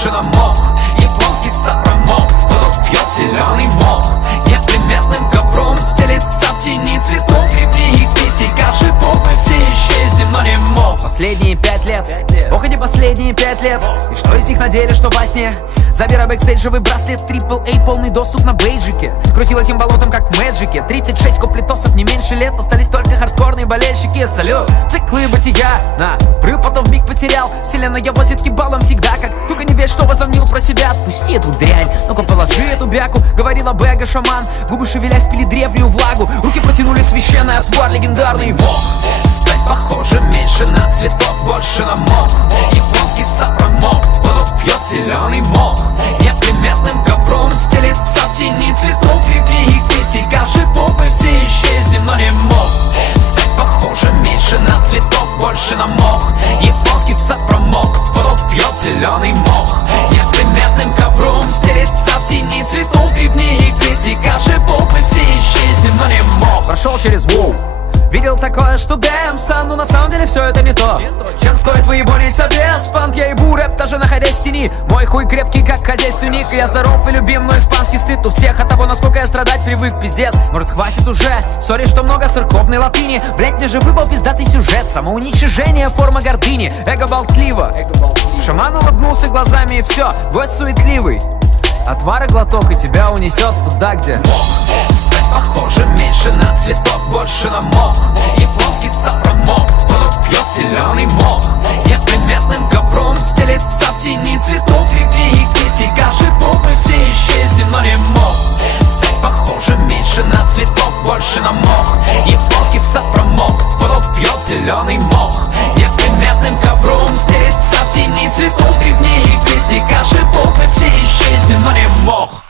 больше на мох. Японский сапромок, кто пьет зеленый мох. Неприметным ковром стелется в тени цветов. Ливней и листьев, шипов, мы все исчезнем, но не мох. Последние 5 лет, ох, эти последние 5 лет. И что из них на деле, что во сне? Забирай бэкстейджевый браслет, AAA, полный доступ на бейджике. Крутил этим болотом, как в Мэджике. 36 куплетосов, не меньше лет. Остались только хардкорные болельщики. Салют, циклы бытия. На рыб потом вмиг потерял. Вселенная возит кибалом всегда, как только не верь, что возомнил про себя. Отпусти эту дрянь, ну-ка положи эту бяку. Говорила Бэга шаман, губы шевелясь пили древнюю влагу. Руки протянули священный отвар, легендарный мох. Стать похожим меньше на цветок, больше на мох. Японский сапромок, воду пьет зеленый мох. Неприметным ковром стелется в тени цветов. Ливней и листьев, шипов, мы все исчезнем, но не мох. Стать похожим меньше на цветок, больше на мох. Японский сапромок, воду пьет зеленый мох. Неприметным ковром стелется в тени цветов. Ливней и листьев, шипов, мы все исчезнем, но не мох. Прошел через воу. Видел такое, что дэм, сан, но на самом деле все это не то. Чем стоит выебониться без фанк, я ебу рэп, даже находясь в тени. Мой хуй крепкий, как хозяйственник, и я здоров и любим, но испанский стыд у всех от того, насколько я страдать привык, пиздец. Может, хватит уже, сори, что много церковной латыни. Блять, мне же выпал пиздатый сюжет, самоуничижение, форма гордыни. Эго болтливо, шаман улыбнулся глазами и все, гость суетливый. Отвара глоток и тебя унесет туда, где мох. Стать похожим меньше на цветок, больше на мох. Японский сапромок, воду пьет зеленый мох. Неприметным ковром стелется в тени цветов. Ливней и листьев, шипов, мы все исчезнем, но не мох. Стать похожим меньше на цветок, больше на мох. Японский сапромок, воду пьет зеленый мох. Неприметным ковром стелется в тени цветов. Ливней и листьев, шипов, мы все исчезнем, но не мох.